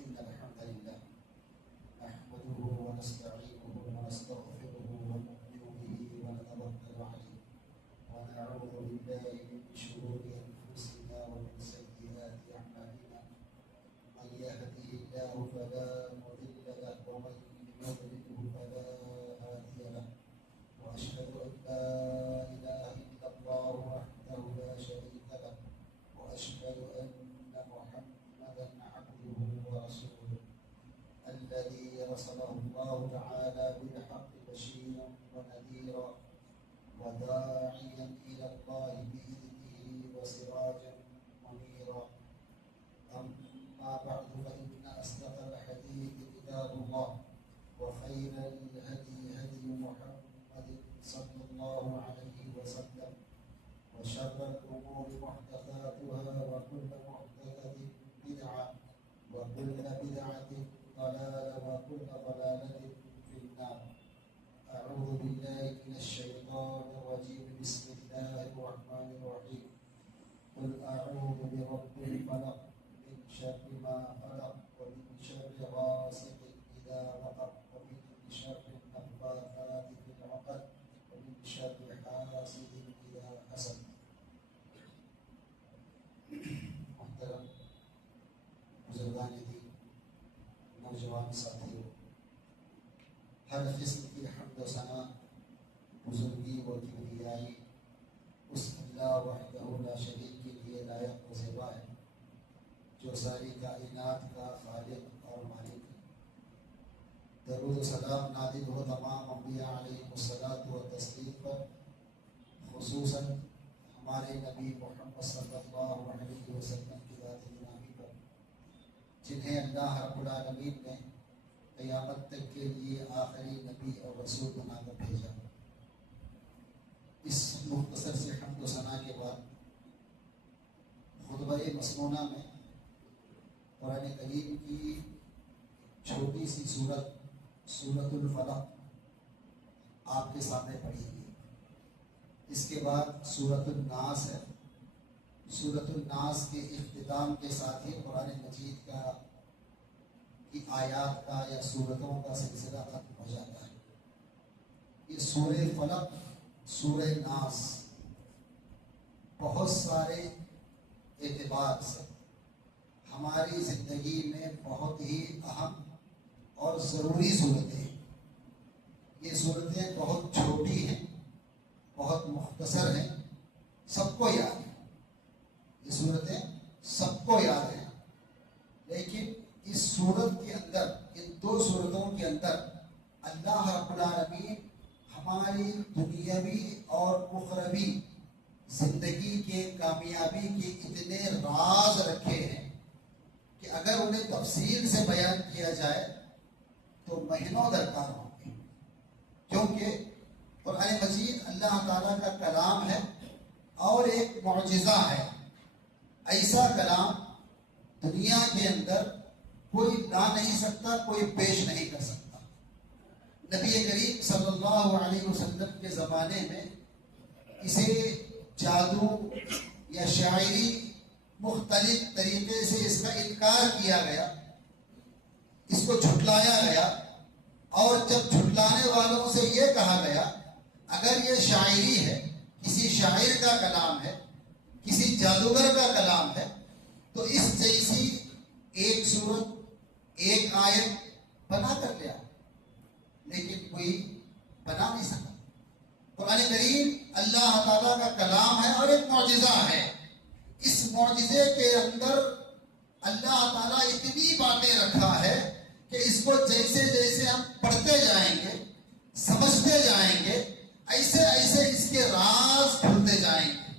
إن الحمد لله نحمده ونستعينه ونستغفره ونؤمن به ونتوكل عليه ونعوذ بالله من شرور أنفسنا ومن سيئات أعمالنا من يهده الله فلا مضل له ومن يضلله فلا هادي له وأشهد أن لا إله إلا الله وحده لا شريك له وأشهد أن محمدا عبده ورسوله الذي رسله الله تعالى بالحق بشيرا ونذيرا وداعيا إلى الله بإذنه وسراجا منيرا أما بعد فإن أصدق الحديث كتاب الله وخير الهدي هدي محمد صلى الله عليه وسلم وشر الأمور محدثاتها وكل محدثة بدعة وكل بدعة ضلالة وكل ضلالة في النار. أعوذ بالله من الشيطان الرجيم. بسم الله الرحمن الرحيم. قل أعوذ برب الفلق من شر ما خلق ومن شر غاسق إذا وقب ومن شر النفاثات في العقد ومن شر حاسد إذا حسد. محترم بزرگان دین، نوجوان ساتھیوں، ہر قسم کی حمد و ثنا، بزرگی و کبریائی اس اللہ وحدہ لا شریک کے لیے لائق و زیبا ہے جو ساری کائنات کا خالق اور مالک ہے۔ درود و سلام نازل ہو تمام انبیاء علیہ الصلاۃ والتسلیم پر، خصوصاً ہمارے نبی محمد صلی اللہ علیہ وسلم کی ذات گرامی پر، جنہیں اللہ رب العالمین نے قیامت تک کے لیے آخری نبی اور رسول بنا کر بھیجا۔ اس مختصر سے حمد و ثنا کے بعد خطبہ مسنونہ میں قرآن کریم کی چھوٹی سی سورت سورۃ الفلق آپ کے سامنے پڑھی گئی۔ اس کے بعد سورۃ الناس ہے۔ سورۃ الناس کے اختتام کے ساتھ ہی قرآن مجید کی آیات کا یا سورتوں کا سلسلہ ختم ہو جاتا ہے۔ یہ سورہ فلق، سورہ ناس بہت سارے اعتبار سے ہماری زندگی میں بہت ہی اہم اور ضروری صورتیں ہیں۔ یہ صورتیں بہت چھوٹی ہیں، بہت مختصر ہیں، سب کو یاد ہے۔ یہ صورتیں سب کو یاد ہیں، لیکن اس صورت کے اندر، ان دو صورتوں کے اندر اللہ رب العالمین ہماری دنیاوی اور اخروی زندگی کے کامیابی کے اتنے راز رکھے ہیں کہ اگر انہیں تفصیل سے بیان کیا جائے تو مہینوں درکار ہوں گے، کیونکہ قرآن مجید اللہ تعالیٰ کا کلام ہے اور ایک معجزہ ہے۔ ایسا کلام دنیا کے اندر کوئی لا نہیں سکتا، کوئی پیش نہیں کر سکتا۔ نبی کریم صلی اللہ علیہ وسلم کے زمانے میں اسے جادو یا شاعری مختلف طریقے سے اس کا انکار کیا گیا، اس کو جھٹلایا گیا، اور جب جھٹلانے والوں سے یہ کہا گیا اگر یہ شاعری ہے، کسی شاعر کا کلام ہے، کسی جادوگر کا کلام ہے، تو اس جیسی ایک صورت، ایک آیت بنا کر لیا، لیکن کوئی بنا نہیں سکا۔ قرآن کریم اللہ تعالیٰ کا کلام ہے اور ایک معجزہ ہے. اس معجزے کے اندر اللہ تعالیٰ اتنی باتیں رکھا ہے کہ اس کو جیسے جیسے ہم پڑھتے جائیں گے، سمجھتے جائیں گے، ایسے ایسے اس کے راز کھلتے جائیں گے.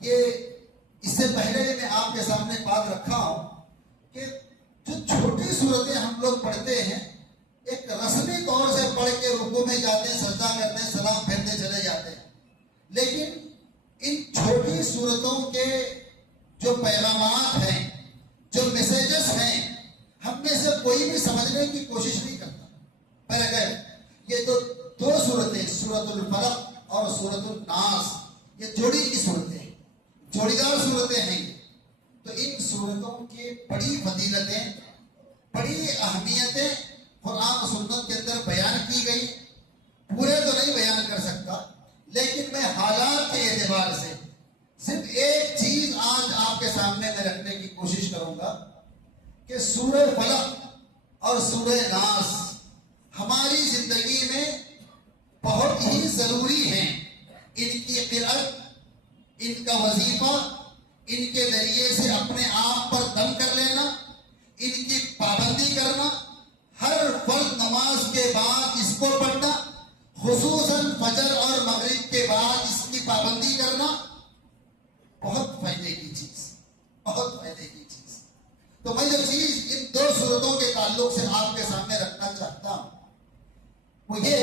یہ اس سے پہلے میں آپ کے سامنے بات رکھا ہوں کہ جو چھوٹی صورتیں ہم لوگ پڑھتے ہیں، ایک رسمی طور سے پڑھ کے رکوع میں جاتے ہیں، سجدہ کرتے ہیں، سلام پھیرتے چلے جاتے ہیں. لیکن ان چھوٹی صورتوں کے جو پیغامات ہیں، جو میسیجز ہیں، ہم میں سے کوئی بھی سمجھنے کی کوشش نہیں کرتا. پہلے کہ یہ تو دو صورتیں، سورۃ الفلق اور سورۃ الناس، یہ جوڑی کی صورتیں ہیں، جوڑی دار صورتیں ہیں. تو ان صورتوں کی بڑی فضیلتیں، بڑی اہمیتیں قرآن و سنت کے اندر بیان کی گئی. پورے تو نہیں بیان کر سکتا، لیکن میں حالات کے اعتبار سے صرف ایک چیز آج آپ کے سامنے میں رکھنے کی کوشش کروں گا کہ سورہ فلق اور سورہ ناس ہماری زندگی میں بہت ہی ضروری ہیں. ان کی قرأت، ان کا وظیفہ، ان کے ذریعے سے اپنے آپ پر دم کر لینا، ان کی پابندی کرنا، ہر فرض نماز کے بعد اس کو پڑھنا، خصوصاً فجر اور مغرب کے بعد اس کی پابندی کرنا، بہت فائدے کی چیز، بہت فائدے کی چیز. تو میں جو چیز ان دو صورتوں کے تعلق سے آپ کے سامنے رکھنا چاہتا ہوں وہ یہ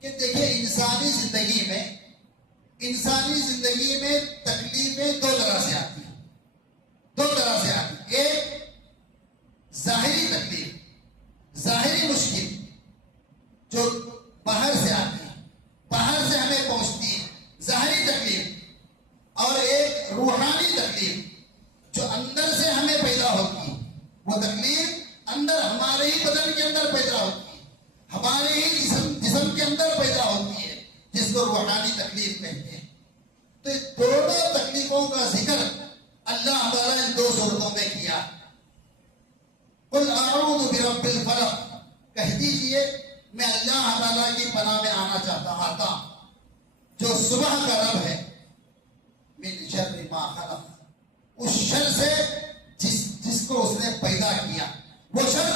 کہ دیکھیں، انسانی زندگی میں تکلیفیں دو طرح سے آتی ہیں. دو طرح سے آتی ہیں. ایک ظاہری تکلیف، ظاہری مشکل جو باہر سے آتی ہے، باہر سے ہمیں پہنچتی ہے، ظاہری تکلیف. اور ایک روحانی تکلیف جو اندر سے ہمیں پیدا ہوتی ہے. وہ تکلیف اندر ہمارے ہی بدن کے اندر پیدا ہوتی ہے، ہمارے ہی جسم کے اندر پیدا ہوتی ہے، جس کو روحانی تکلیف کہتے ہیں. تو اس دونوں تکلیفوں کا ذکر اللہ تعالیٰ نے دو صورتوں میں کیا. قل اعوذ برب الفلق، کہہ دیجئے میں اللہ تعالیٰ کی پناہ میں آتا جو صبح کا رب ہے، من شر ما خلق، اس شر سے جس کو اس نے پیدا کیا. وہ شر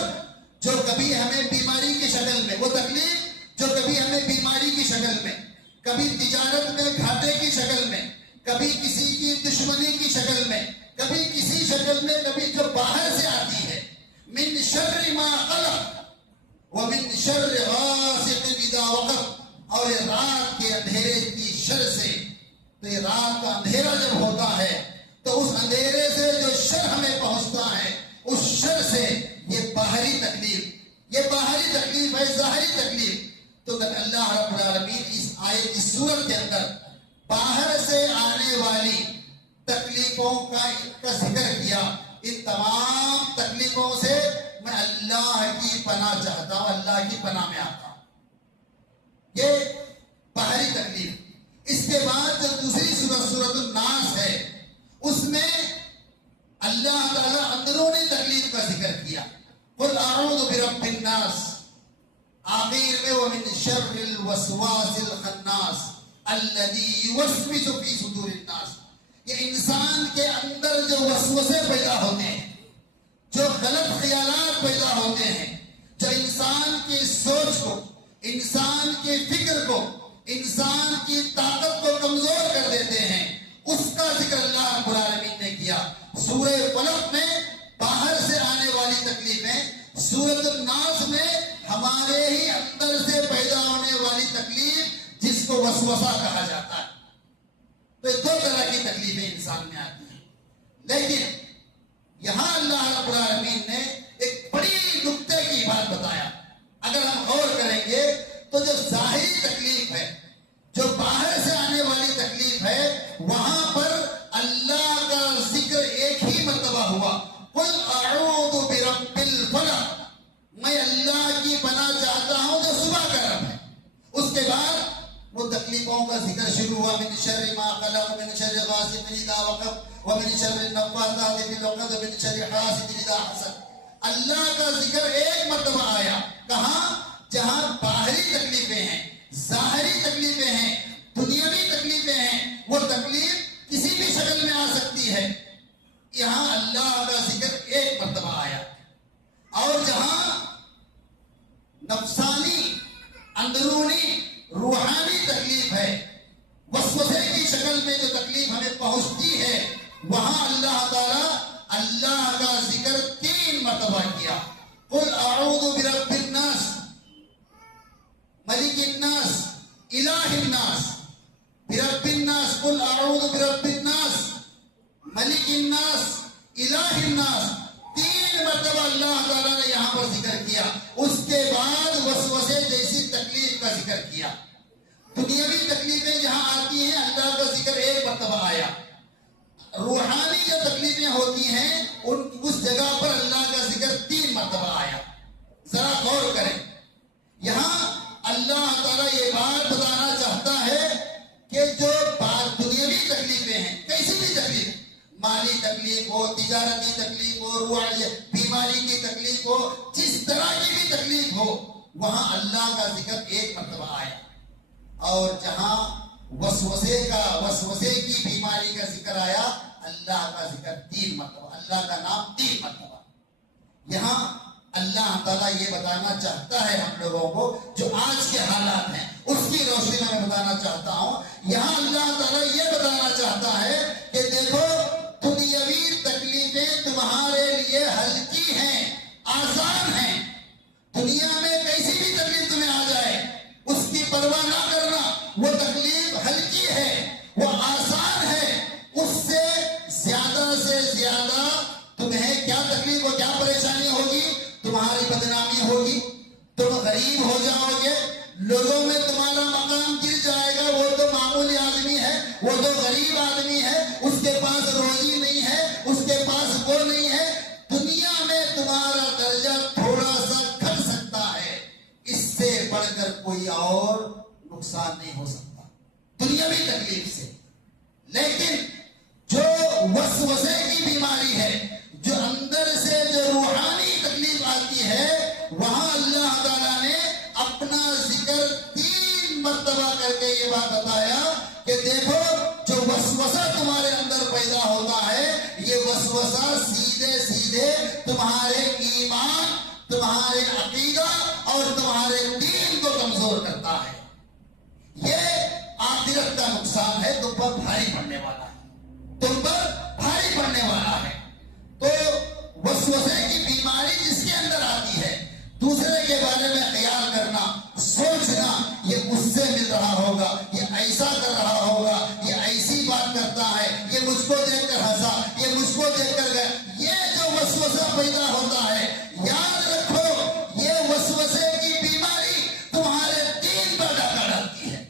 جو کبھی ہمیں بیماری کی شکل میں، وہ تکلیف جو کبھی ہمیں بیماری کی شکل میں، کبھی تجارت میں گھاٹے کی شکل میں، کبھی کسی کی دشمنی کی شکل میں، کبھی کسی شکل میں، کبھی جو باہر سے آتی ہے. من شر ما خلق ومن شر غاسق اذا وقب، اور یہ رات کے اندھیرے کی شر سے. تو یہ رات کا اندھیرا جب ہوتا ہے تو اس اندھیرے سے جو شر ہمیں پہنچتا ہے، اس شر سے یہ باہری تکلیف، یہ باہری تکلیف ہے، ظاہری تکلیف. تو اللہ رب العالمین اس صورت کے اندر باہر سے آنے والی تکلیفوں کا ذکر کیا. ان تمام تکلیفوں سے میں اللہ کی پناہ چاہتا ہوں، اللہ کی پناہ میں آتا ہوں. یہ باہری تکلیف. اس کے بعد جو دوسری سورۃ الناس ہے، اس میں اللہ تعالیٰ اندرونی تکلیف کا ذکر کیا. قل اعوذ برب الناس، آخر میں ومن شر الوسواس الخناس الذی یوسوس فی صدور الناس. یہ انسان کے اندر جو وسوسے پیدا ہوتے ہیں، جو غلط خیالات پیدا ہوتے ہیں، جو انسان کی سوچ کو، انسان کی فکر کو، انسان کی طاقت کو کمزور کر دیتے ہیں، اس کا ذکر اللہ رب العالمین نے کیا. سورہ فلق میں باہر سے آنے والی تکلیفیں، سورۃ الناس میں ہمارے ہی اندر سے پیدا ہونے والی تکلیف جس کو وسوسہ کہا جاتا ہے. تو دو طرح کی تکلیفیں انسان میں آتی ہیں. لیکن یہاں اللہ رب العالمین نے ایک بڑی نکتے کی بات بتایا. اگر ہم غور کریں گے تو جو ظاہری تکلیف ہے، جو باہر سے آنے والی تکلیف ہے، وہاں پر اللہ کا ذکر ایک ہی مرتبہ ہوا. قل اعوذ برب الفلق، میں اللہ کی پناہ چاہتا ہوں جو صبح کا رب ہے. اس کے بعد وہ تکلیفوں کا ذکر شروع ہوا. من شر ما خلق من شر غاسق اذا وقب ومن شر النفاثات في العقد ومن شر حاسد اذا حسد. اللہ کا ذکر ایک مرتبہ آیا. کہاں؟ جہاں باہری تکلیفیں ہیں، ظاہری تکلیفیں ہیں، تکلیف کسی بھی شکل میں آ سکتی ہے، یہاں اللہ کا ذکر ایک مرتبہ آیا، اور جہاں نفسانی اندرونی روحانی تکلیف ہے، وسوسے کی شکل میں جو تکلیف ہمیں پہنچتی ہے، وہاں اللہ تعالیٰ اللہ کا ذکر 3 مرتبہ کیا۔ قل اعوذ برب الناس، ملک الناس، الہ الناس، برب الناس، قل اعوذ برب الناس، ملک الناس، الہ الناس، 3 مرتبہ اللہ تعالیٰ نے یہاں پر ذکر کیا۔ اس کے بعد وسوسے جیسی تکلیف کا ذکر کیا۔ دنیاوی تکلیفیں جہاں آتی ہیں اللہ کا ذکر 1 مرتبہ آیا، روحانی جو تکلیفیں ہوتی ہیں اس جگہ پر اللہ کا ذکر 3 مرتبہ آیا۔ ذرا غور کریں، یہاں اللہ تعالیٰ یہ بات بتانا چاہتا ہے کہ جو دنیاوی تکلیفیں ہیں، کیسی بھی تکلیف، مالی تکلیف ہو، تجارتی تکلیف ہو، روحانی بیماری کی تکلیف ہو، جس طرح کی بھی تکلیف ہو، وہاں اللہ کا ذکر 1 مرتبہ آیا۔ اور جہاں وسوسے کی بیماری کا ذکر آیا، اللہ کا ذکر 3 مرتبہ، اللہ کا نام 3 مرتبہ۔ یہاں اللہ تعالیٰ یہ بتانا چاہتا ہے ہم لوگوں کو، جو آج کے حالات ہیں اس کی روشنی میں بتانا چاہتا ہوں۔ یہاں اللہ تعالیٰ یہ بتانا چاہتا ہے کہ دیکھو، دنیاوی تکلیفیں تمہارے لیے ہلکی ہیں، آسان ہیں۔ دنیا میں کیسی بھی تکلیف تمہیں آ جائے، اس کی پرواہ نہ کرنا، وہ تکلیف ہلکی ہے، وہ آسان ہے۔ اس سے زیادہ تمہیں کیا تکلیف اور کیا پریشانی ہوگی؟ تمہاری بدنامی ہوگی، تم غریب ہو جاؤ گے، لوگوں میں تمہارا مقام گر جائے گا۔ وہ تو معمولی آدمی ہے، وہ تو غریب آدمی ہے، اس کے پاس روزی نہیں ہے، اس کے پاس وہ نہیں ہے۔ دنیا میں تمہارا درجہ تھوڑا سا گھٹ سکتا ہے، اس سے بڑھ کر کوئی اور نقصان نہیں ہو سکتا دنیاوی تکلیف سے۔ لیکن جو وسوسے کی بیماری ہے، جو اندر سے جو روحانی تکلیف آتی ہے، وہاں اللہ تعالیٰ نے اپنا ذکر 3 مرتبہ کر کے یہ بات بتایا کہ دیکھو، جو وسوسہ تمہارے اندر پیدا ہوتا ہے، یہ وسوسہ سیدھے تمہارے ایمان، تمہارے عقیدہ اور تمہارے دین کو کمزور کرتا ہے۔ یہ آخرت کا نقصان ہے، تم پر بھاری پڑنے والا ہے، تم پر بھاری پڑنے والا ہے۔ تو وسوسے کی بیماری جس کے اندر آتی ہے، دوسرے کے بارے میں خیال کرنا، سوچنا، یہ مجھ سے مل رہا ہوگا، یہ ایسا کر رہا ہوگا، یہ ایسی بات کرتا ہے، یہ مجھ کو دیکھ کر ہنسا، یہ مجھ کو دیکھ کر گیا، یہ جو وسوسہ پیدا ہوتا ہے، یاد رکھو، یہ وسوسے کی بیماری تمہارے دین پر ڈاکہ ڈالتی ہے،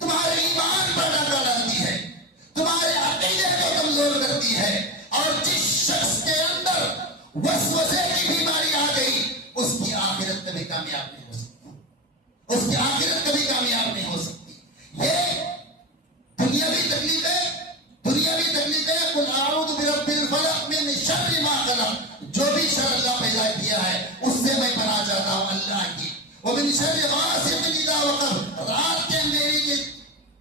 تمہارے ایمان پر ڈاکہ ڈالتی ہے، تمہارے عقیدے کو کمزور کرتی ہے۔ اور جس شخص کے اندر وسوسے کی بیماری آ گئی، اس کی آخرت کبھی کامیاب نہیں ہو سکتی، اس کی آخرت کبھی کامیاب نہیں ہو سکتی۔ یہ دنیاوی تکلیفیں قل اعوذ برب الفلق من شر ما خلق، جو بھی شر اللہ پیدا کیا ہے اس سے میں پناہ چاہتا ہوں اللہ کی۔ ومن شر غاسق اذا وقب، رات کے اندھیری کے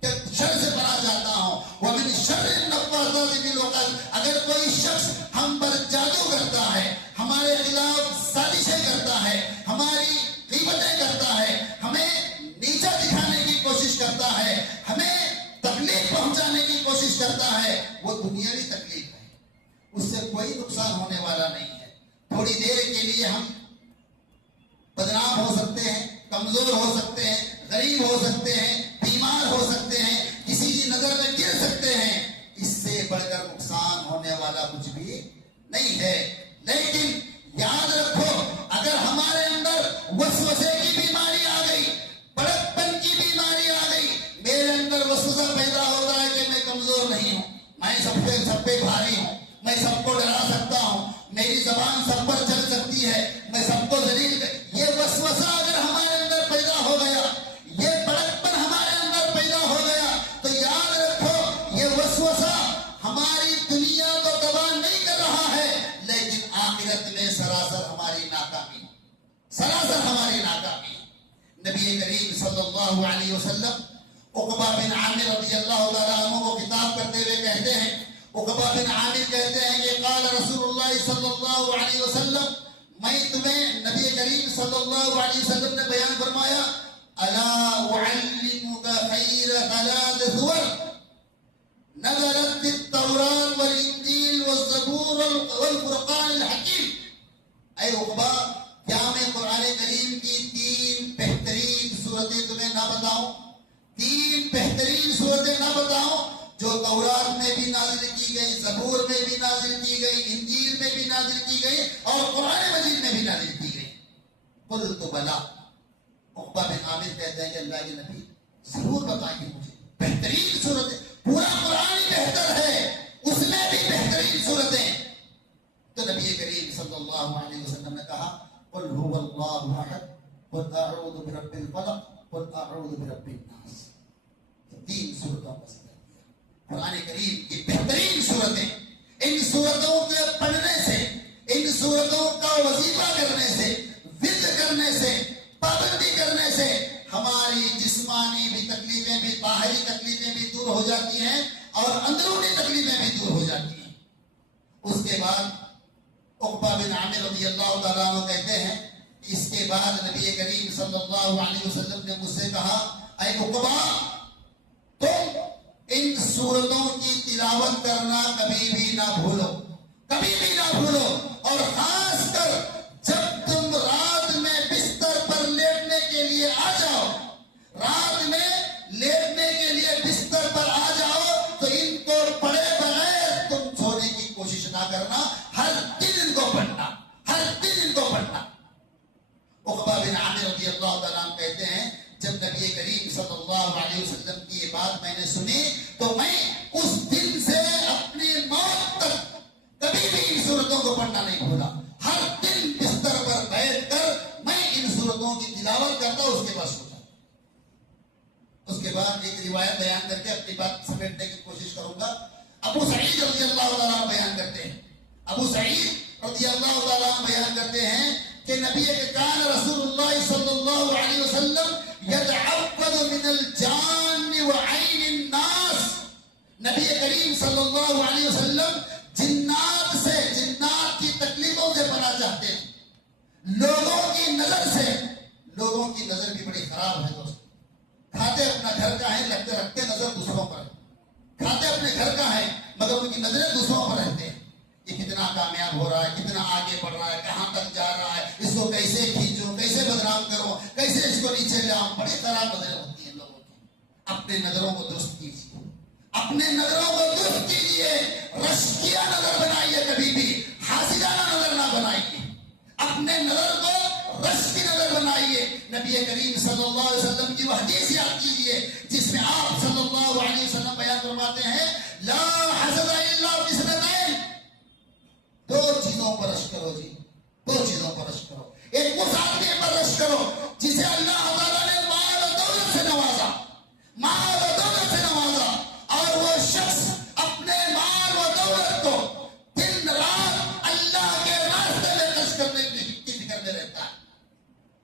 شر سے پناہ چاہتا ہوں۔ ومن شر النفاثات فی العقد، اگر کوئی شخص ہم پر جادو کرتا ہے، ہمارے خلاف سازشیں کرتا ہے، ہماری غیبتیں کرتا ہے، ہمیں نیچا دکھانے کی کوشش کرتا ہے، ہمیں تکلیف پہنچانے کی کوشش کرتا ہے، وہ دنیاوی تکلیف ہے، اس سے کوئی نقصان ہونے والا نہیں ہے۔ تھوڑی دیر کے لیے ہم بدنام ہو سکتے ہیں، کمزور ہو سکتے ہیں، غریب ہو سکتے ہیں، بیمار ہو سکتے ہیں، کسی کی نظر میں گر سکتے ہیں، اس سے بڑھ کر نقصان ہونے والا کچھ بھی نہیں ہے۔ لیکن یاد رکھو، اگر ہمارے اندر وسوسے کی بیماری آ گئی، بڑکپن کی بیماری آ گئی، میرے اندر وسوسہ پیدا ہوتا ہے کہ میں کمزور نہیں ہوں، میں سب پہ بھاری ہوں، میں سب کو ڈرا سکتا ہوں، میری زبان سب پر چل سکتی ہے، میں سب کو ذلیل، یہ وسوسہ اگر ہمارے اندر پیدا ہو گیا، یہ بڑکپن ہمارے اندر پیدا ہو گیا، تو یاد رکھو، یہ وسوسہ ہماری دنیا کو تباہ نہیں کر رہا ہے، لیکن آخرت میں سراسر ہماری ناکامی، سراسر ہماری ناکامی۔ نبی کریم صلی اللہ علیہ وسلم عقبہ بن عامر رضی اللہ تعالیٰ عنہ کو کرتے ہوئے کہتے ہیں، عقبہ بن عامر کہتے ہیں کہ قال رسول اللہ صلی اللہ علیہ وسلم، میں تمہیں نبی کریم صلی اللہ علیہ وسلم نے بیان فرمایا، الا اعلمک خیر ثلاث سور نزلت فی التوراۃ والانجیل والزبور والفرقان الحکیم. اے عقبہ، کیا میں قرآن کریم کی 3 بہترین سورتیں تمہیں نہ بتاؤں؟ 3 بہترین سورتیں نہ بتاؤں جو تورات میں بھی نازل کی گئی، زبور میں بھی نازل کی گئی، انجیل میں بھی نازل کی گئی اور قرآن مجید میں بھی نازل کی گئی؟ قلت بلا. عقبہ بن عامر کہتے ہیں کہ اللہ کے نبی ضرور بتائیں گے مجھے بہترین صورتیں. پورا قرآن ہی بہتر ہے، اس میں بھی بہترین صورتیں. تو نبی کریم صلی اللہ علیہ وسلم نے کہا، قل هو اللہ احد، قل اعوذ برب الفلق، قل اعوذ برب الناس. 3 صورتوں کا ذکر کیا. قرآن کریم کی بہترین صورتیں، ان صورتوں کے پڑھنے سے، ان صورتوں کا وظیفہ کرنے سے، ذکر کرنے سے، پابندی کرنے سے ہماری جسمانی بھی تکلیفیں بھی، باہری تکلیفیں بھی دور ہو جاتی ہیں اور اندرونی تکلیفیں بھی دور ہو جاتی ہیں. اس کے بعد عقبہ بن عامر رضی اللہ تعالیٰ عنہ کہتے ہیں، اس کے بعد نبی کریم صلی اللہ علیہ وسلم نے مجھ سے کہا، اے عقبہ، تم ان صورتوں کی تلاوت کرنا کبھی بھی نہ بھولو، کبھی بھی نہ بھولو، اور خاص کر جب تم رات میں بستر پر لیٹنے کے لیے آ جاؤ، رات میں لیٹنے کے لیے بستر پر آ جاؤ تو ان کو پڑھے بغیر تم سونے کی کوشش نہ کرنا، ہر دن ان کو پڑھنا، ہر دن ان کو پڑھنا. عقبہ بن عامر رضی اللہ تعالیٰ عنہ کہتے ہیں، جب نبی کریم صلی اللہ علیہ وسلم کی یہ بات میں نے سنی تو میں اس دن سے اپنی موت تک کبھی بھی ان صورتوں کو پڑھنا نہیں بھولا. ہر دن بستر پر بیٹھ کر میں ان صورتوں کی تلاوت کرتا ہوں، اس کے بعد سو جاتا. اس کے بعد ایک روایت بیان کر کے اپنی بات سمیٹنے کی کوشش کروں گا. ابو سعید رضی اللہ تعالیٰ بیان کرتے ہیں، ابو سعید رضی اللہ تعالیٰ بیان کرتے ہیں کہ نبی کان رسول اللہ صلی اللہ علیہ وسلم یتعوذ من الجان وعین الناس. نبی کریم صلی اللہ علیہ وسلم جنات سے، جنات کی تکلیفوں سے پناہ چاہتے ہیں. لوگوں کی نظر سے، لوگوں کی نظر بھی بڑی خراب ہے دوست. کھاتے اپنا گھر کا ہے، لگتے رکھتے نظر دوسروں پر، کھاتے اپنے گھر کا ہے مگر ان کی نظریں دوسروں پر رہتے ہیں. یہ کتنا کامیاب ہو رہا ہے، کتنا آگے بڑھ رہا ہے، کہاں تک جا رہا ہے، اس کو کیسے کھینچوں، کیسے بدنام کروں، کیسے اس کو نیچے لاؤں. بڑی خراب نظریں ہوتی ہیں لوگوں کی. اپنے نظروں کو درست کیجیے، اپنے نظروں کو درست کیجیے. رشکیہ نظر بنائیے، کبھی بھی حاسدانہ نظر نہ بنائیے. اپنے نظر کو رشک کی نظر بنائیے. نبی کریم صلی اللہ علیہ وسلم کی وہ حدیث یاد کیجیے جس میں آپ صلی اللہ علیہ وسلم بیان فرماتے ہیں، لا حسد الا فی اثنتین. 2 چیزوں پر رشک کرو جی، 2 چیزوں پر رشک کرو. ایک اس آدمی پر رشک کرو جسے اللہ تعالیٰ نے مال و دولت سے نوازا، مال و دولت سے نوازا، اور وہ شخص اپنے مال و دولت کو دن رات اللہ کے راستے میں خرچ کرنے کی فکر میں رہتا ہے.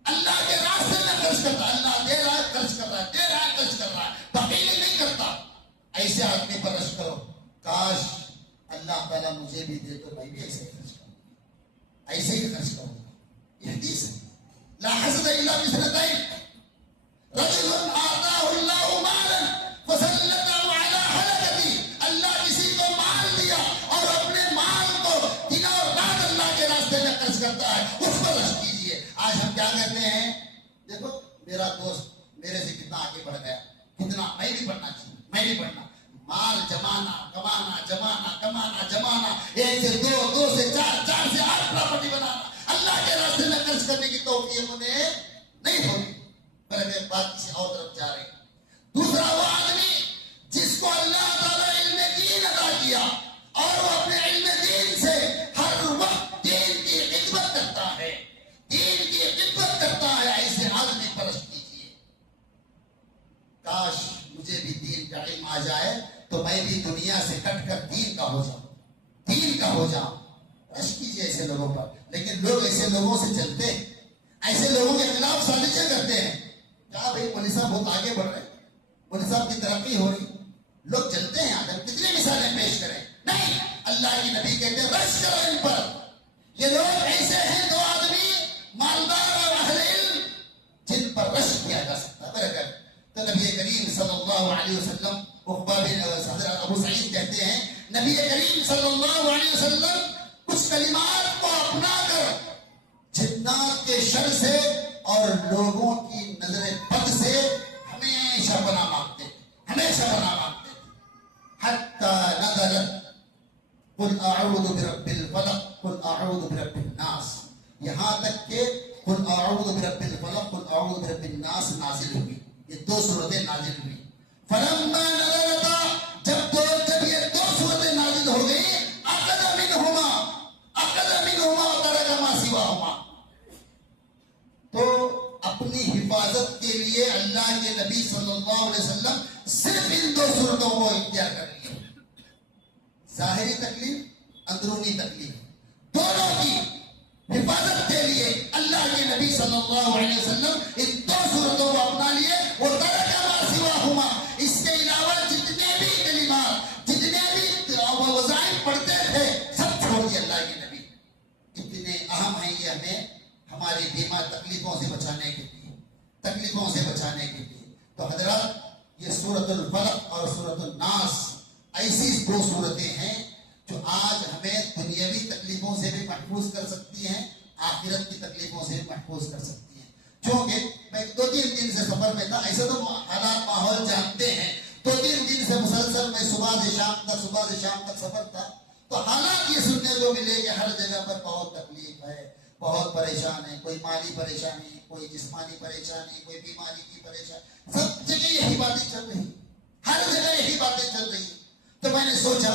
اللہ کے راستے میں خرچ کرتا ہے، اللہ دے رہا ہے خرچ کر رہا ہے، دے رہا ہے خرچ کر رہا ہے، بخیلی نہیں کرتا. ایسے آدمی پر رشک کرو. کاش اللہ تعالیٰ مجھے بھی دے تو میں بھی ایسے خرچ کروں، ایسے ہی خرچ کروں. یہ حدیث ہے. لا حسد الا فی اثنتین، رجل آتاہ اللہ مالا فسلطہ علی ہلکتی. اللہ کسی کو مال دیا اور اپنے مال کو دن اور رات اللہ کے راستے میں خرچ کرتا ہے، اس پر رشک کیجیے. آج ہم کیا کرتے ہیں؟ دیکھو میرا دوست میرے سے کتنا آگے بڑھ گیا، کتنا میں بھی پڑھنا چاہیے، میں بھی پڑھنا. مال جمانا، کمانا، جمانا، کمانا، جمانا، 1 سے 2، 2 سے 4، 4 سے 8 پراپرٹی بنانا. اللہ کے راستے میں خرچ کرنے کی توفیق انہیں نہیں ہوگی، بلکہ بات کسی اور طرف جا رہی. دوسرا وہ آدمی جس کو اللہ تعالیٰ علم دین عطا کیا اور وہ اپنے علم دین سے ہر وقت دین کی خدمت کرتا ہے، دین کی خدمت کرتا ہے. ایسے آدمی پر رشک کیجیے. کاش مجھے بھی دین کا علم آ جائے تو میں بھی دنیا سے کٹ کر دین کا ہو جاؤں، دین کا ہو جاؤں. رشک کیجیے ایسے لوگوں پر. لیکن لوگ ایسے لوگوں سے چلتے ہیں، ایسے لوگوں کے خلاف سازشیں کرتے ہیں. کہا بھائی مولوی صاحب بہت آگے بڑھ رہے ہیں، مولوی صاحب کی ترقی ہو رہی، لوگ جلتے ہیں آدم کتنی مثالیں پیش کریں. نہیں, اللہ کے نبی کہتے ہیں رش کرو ان پر. یہ لوگ ایسے ہیں دو آدمی مالدار اور اہل علم جن پر رش کیا جا سکتا ہے. تو نبی کریم صلی اللہ علیہ وسلم عقبہ بن حضرت ابو سعید کہتے ہیں نبی کریم صلی اللہ علیہ وسلم کچھ کلمات کو اپنا کر جنات کے شر سے اور لوگوں کی نظر بد سے ہمیشہ پناہ مانگتے تھے, ہمیشہ پناہ مانگتے تھے. حتی نزلت قل اعوذ برب الفلق قل اعوذ برب الناس, یہاں تک کہ قل اعوذ برب الفلق قل اعوذ برب الناس نازل ہوئی. یہ دو صورتیں نازل ہوئی. فلما نزلتا, جب یہ دو صورتیں نازل ہو گئی, اخذ منهما وترك ما سواهما, تو اپنی حفاظت کے لیے اللہ کے نبی صلی اللہ علیہ وسلم صرف ان دو صورتوں کو اختیار کر لیا. ظاہری تکلیف, اندرونی تکلیف, دونوں کی حفاظت کے لیے اللہ کے نبی صلی اللہ علیہ وسلم ان دو صورتوں کو اپنا لیے. وہ ترک ما سواہما, اس کے علاوہ جتنے بھی کلمات, جتنے بھی وظائف پڑھتے تھے سب چھوڑ دیے اللہ کے نبی. اتنے اہم ہیں یہ ہمیں ہماری بیمار تکلیفوں سے بچانے کے لیے, تکلیفوں سے بچانے کے لیے. تو حضرات, یہ سورۃ الفلق اور سورۃ الناس ایسی دو صورتیں ہیں جو آج ہمیں دنیاوی تکلیفوں سے بھی محفوظ کر سکتی ہیں, آخرت کی تکلیفوں سے بھی محفوظ کر سکتی ہیں. چونکہ میں 2-3 دن سے سفر میں تھا, ایسا تو حالات ماحول جانتے ہیں, 2-3 دن سے مسلسل میں صبح سے شام تک سفر تھا. تو حالات یہ سننے کو ملے کہ ہر جگہ پر بہت تکلیف ہے, بہت پریشان ہے, کوئی مالی پریشانی, کوئی جسمانی پریشانی, کوئی بیماری کی پریشانی, سب جگہ یہی باتیں چل رہی, ہر جگہ یہی باتیں چل رہی. تو میں نے سوچا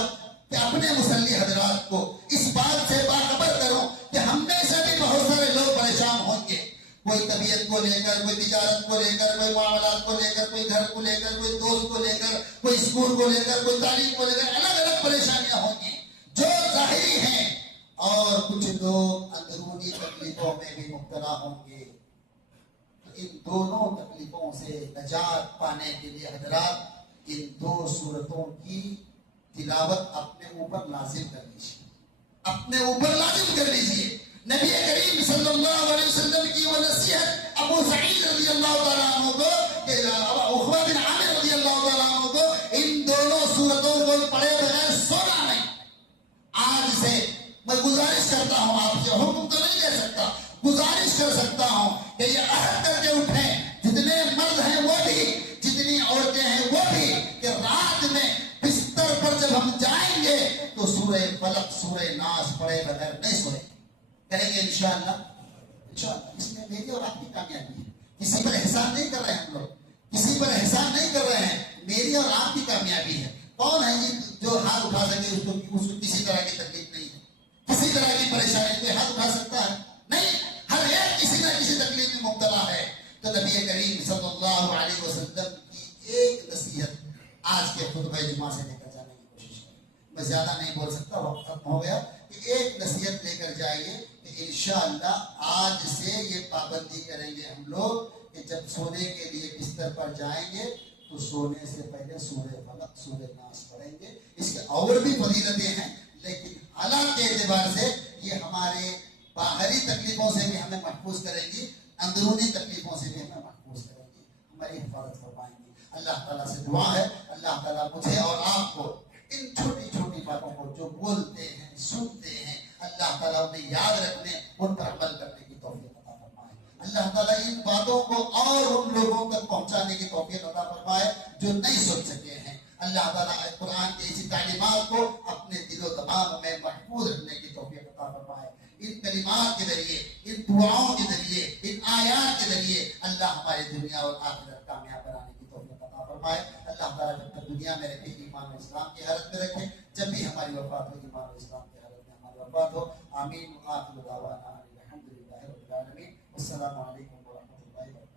کہ اپنے مسلی حضرات کو اس بات سے باخبر کروں کہ ہم میں سے بھی بہت سارے لوگ پریشان ہوں گے, کوئی طبیعت کو لے کر, کوئی تجارت کو لے کر, کوئی معاملات کو لے کر, کوئی گھر کو لے کر, کوئی دوست کو لے کر, کوئی اسکول کو لے کر, کوئی تعلیم کو لے کر, الگ الگ پریشانیاں ہوں گی جو ظاہری ہیں, اور کچھ لوگ اندرونی تکلیفوں میں بھی مبتلا ہوں گے. ان دونوں تکلیفوں سے نجات پانے کے لیے حضرات ان دو صورتوں کی تلاوت اپنے اوپر لازم کر لیجیے, اپنے اوپر لازم کر لیجیے. نبی کریم صلی اللہ علیہ وسلم کی وہ نصیحت ابو سعید رضی اللہ تعالیٰ عنہ کو, عقبہ بن عامر رضی اللہ تعالیٰ عنہ کو, ان دونوں صورتوں کو پڑھے بغیر سونا نہیں. آج سے میں گزارش کرتا ہوں, آپ سے حکم تو نہیں دے سکتا, گزارش کر سکتا ہوں کہ یہ عہد کر کے اٹھیں, جتنے مرد ہیں وہ بھی, جتنی عورتیں ہیں وہ بھی, کہ رات میں بستر پر جب ہم جائیں گے تو سورہ فلق سورہ ناس پڑھے بغیر نہیں سوئیں, کریں گے انشاءاللہ. انشاءاللہ اس میں میری اور آپ کی کامیابی ہے. کسی پر احسان نہیں کر رہے ہیں ہم لوگ, کسی پر احسان نہیں کر رہے ہیں, میری اور آپ کی کامیابی ہے. کون ہے جی جو ہاتھ اٹھا سکے اس کو کسی طرح کی تکلیف نہیں ہے, کسی طرح کی پریشانی, کوئی ہاتھ اٹھا سکتا ہے؟ نہیں, ہر ایک کسی نہ کسی تکلیف میں مبتلا ہے. تو نبی کریم صلی اللہ علیہ وسلم کی ایک نصیحت آج کے خطبہ جمعہ سے لے کر جانے کی کوشش کریں. میں زیادہ نہیں بول سکتا, وقت ختم ہو گیا, کہ ایک نصیحت لے کر جائیے کہ انشاءاللہ آج سے یہ پابندی کریں گے ہم لوگ کہ جب سونے کے لیے بستر پر جائیں گے تو سونے سے پہلے سورہ فلق سورہ ناس پڑھیں گے. اس کے اور بھی فضیلتیں ہیں, لیکن حالات کے اعتبار سے یہ ہمارے باہری تکلیفوں سے بھی ہمیں محفوظ کریں گی, اندرونی تکلیفوں سے بھی ہمیں محفوظ کریں گی, ہماری حفاظت فرمائیں گی. اللہ تعالیٰ سے دعا ہے اللہ تعالیٰ مجھے اور آپ کو ان چھوٹی چھوٹی باتوں کو جو بولتے ہیں, سنتے ہیں, اللہ تعالیٰ انہیں یاد رکھنے, ان پر عمل کرنے کی توفیق عطا فرمائے. اللہ تعالیٰ ان باتوں کو اور ان لوگوں تک پہنچانے کی توفیق عطا فرمائے جو نہیں سن سکے ہیں. اللہ تعالیٰ قرآن کی ایسی تعلیمات کو اپنے دل و دماغ میں محفوظ رکھنے کی توفیق عطا فرمائے. ان کلمات کے ذریعے, ان دعاؤں کے ذریعے, ان آیات کے ذریعے اللہ ہماری دنیا اور آخرت کامیاب بنانے کی توفیق عطا فرمائے. اللہ تعالیٰ جب تک دنیا میں رکھے ایمان و اسلام کی حالت میں رکھے, جب بھی ہماری وفات ہو ایمان و اسلام کی حالت میں ہماری وفات ہو. آمین. آخر دعوانا الحمدللہ رب العالمین. السلام علیکم ورحمۃ اللہ وبرکاتہ.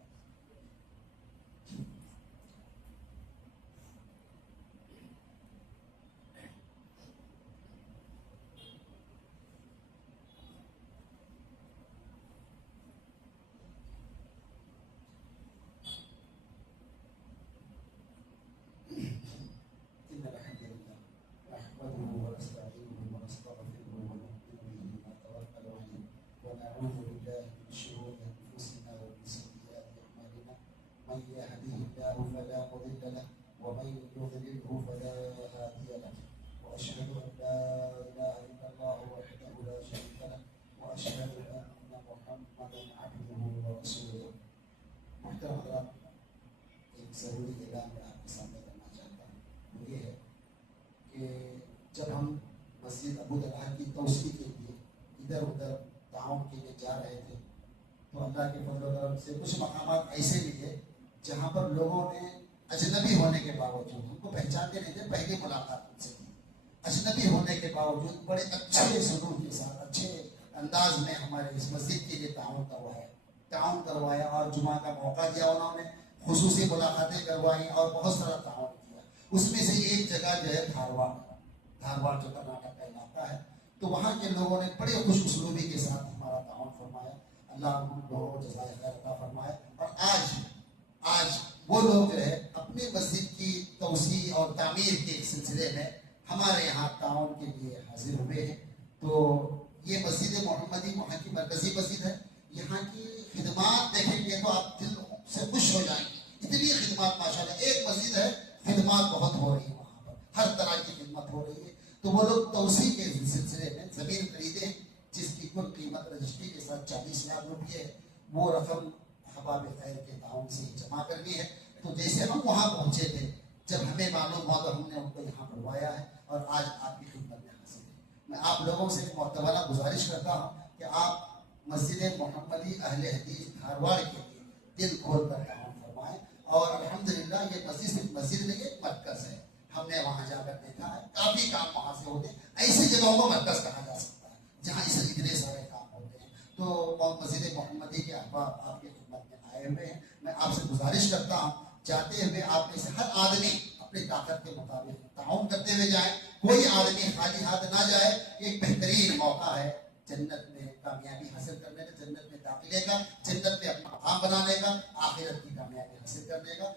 يضلله فلا هادي له وأشهد أن لا إله إلا الله وحده لا شريك له وأشهد أن محمدا عبده ورسوله. محترم حضرات، ایک ضروری اعلان میں آپ کے سامنے کرنا چاہتا ہوں، وہ یہ ہے کہ جب ہم مسجد ابو طلحہ کی توسیع کے لیے ادھر ادھر تعاون کے لیے جا رہے تھے تو اللہ کے فضل و کرم سے کچھ مقامات ایسے ملے جہاں پر لوگوں نے اجنبی ہونے کے باوجود، ہم کو پہچانتے نہیں تھے، پہلی ملاقات ان سے تھی، اجنبی ہونے کے باوجود بڑے اچھے سلوک کے ساتھ اچھے انداز میں ہمارے اس مسجد کے لیے تعاون کروایا اور جمعہ کا موقع دیا، انہوں نے خصوصی ملاقاتیں کروائی اور بہت سارا تعاون کیا۔ اس میں سے ایک جگہ جو ہے دھارواڑ جو کرناٹک کا علاقہ ہے، تو وہاں کے لوگوں نے بڑے خوش اسلوبی کے ساتھ ہمارا تعاون فرمایا، اللہ ان کو جزائے خیر عطا فرمائے۔ اور آج وہ لوگ جو ہے اپنی مسجد کی توسیع اور تعمیر کے سلسلے میں ہمارے یہاں تعاون کے لیے حاضر ہوئے ہیں۔ تو یہ مسجد محمدی وہاں کی مرکزی مسجد ہے، یہاں کی خدمات دیکھیں گے تو آپ دل سے خوش ہو جائیں گے، اتنی خدمات ماشاءاللہ، ایک مسجد ہے خدمات بہت ہو رہی ہے وہاں پر، ہر طرح کی خدمت ہو رہی ہے۔ تو وہ لوگ توسیع کے سلسلے میں زمین خریدے جس کی کل قیمت رجسٹری کے ساتھ 40 لاکھ روپئے ہے، وہ رقم احباب خیر کے تعاون سے جمع کرنی ہے۔ تو جیسے ہم وہاں پہنچے تھے، جب ہمیں معلوم ہوا تو ہم نے ان کو یہاں بلوایا ہے اور آج آپ کی خدمت میں حاضر ہے۔ میں آپ لوگوں سے معتبرانہ گزارش کرتا ہوں کہ آپ مسجد محمدی اہل حدیث دھارواڑ کے لیے دل کھول کر تعاون فرمائیں، اور الحمدللہ یہ مسجد صرف مسجد نہیں، ایک مرکز ہے۔ ہم نے وہاں جا کر دیکھا ہے کافی کام وہاں سے ہوتے ہیں، ایسی جگہوں کو مرکز کہا جا سکتا ہے جہاں اس اتنے سارے کام ہوتے ہیں۔ تو مسجد محمدی کے احباب آپ کی خدمت میں آئے ہوئے ہیں، میں آپ سے گزارش کرتا ہوں چاہتے ہوئے آپ میں سے ہر آدمی اپنی طاقت کے مطابق تعاون کرتے ہوئے جائیں، کوئی آدمی خالی ہاتھ نہ جائے۔ ایک بہترین موقع ہے جنت میں کامیابی حاصل کرنے کا، جنت میں داخلے کا، جنت میں اپنا مقام بنانے کا، آخرت کی کامیابی حاصل کرنے کا۔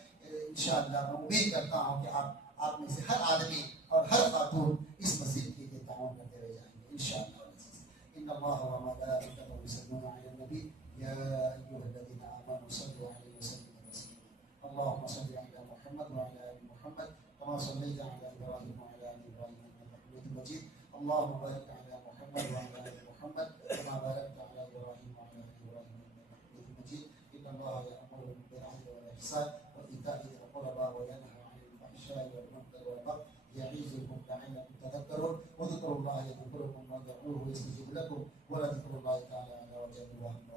انشاءاللہ میں امید کرتا ہوں کہ آپ میں سے ہر آدمی اور ہر خاتون اس مسجد کے لیے تعاون کرتے ہوئے جائیں گے انشاءاللہ۔ ان اللہ و ملائکتہ یصلون علی النبی یا ایھا الذین آمنوا صلوا علیہ وسلموا تسلیما۔ اللهم صل علی محمد وعلى آل محمد كما صليت على ابراہیم وعلى آل ابراہیم انك حمید مجید۔ اللهم بارک علی محمد وعلى آل محمد كما باركت على ابراہیم وعلى آل ابراہیم انك حمید مجید۔ ان اللہ یأمر بالعدل والإحسان وإيتاء ذی القربى وینہی عن الفحشاء والمنکر والبغی یعظکم لعلکم تذکرون۔ اذکروا اللہ یذکرکم وادعوہ یستجب لکم ولذکر اللہ تعالی اعلی وجل۔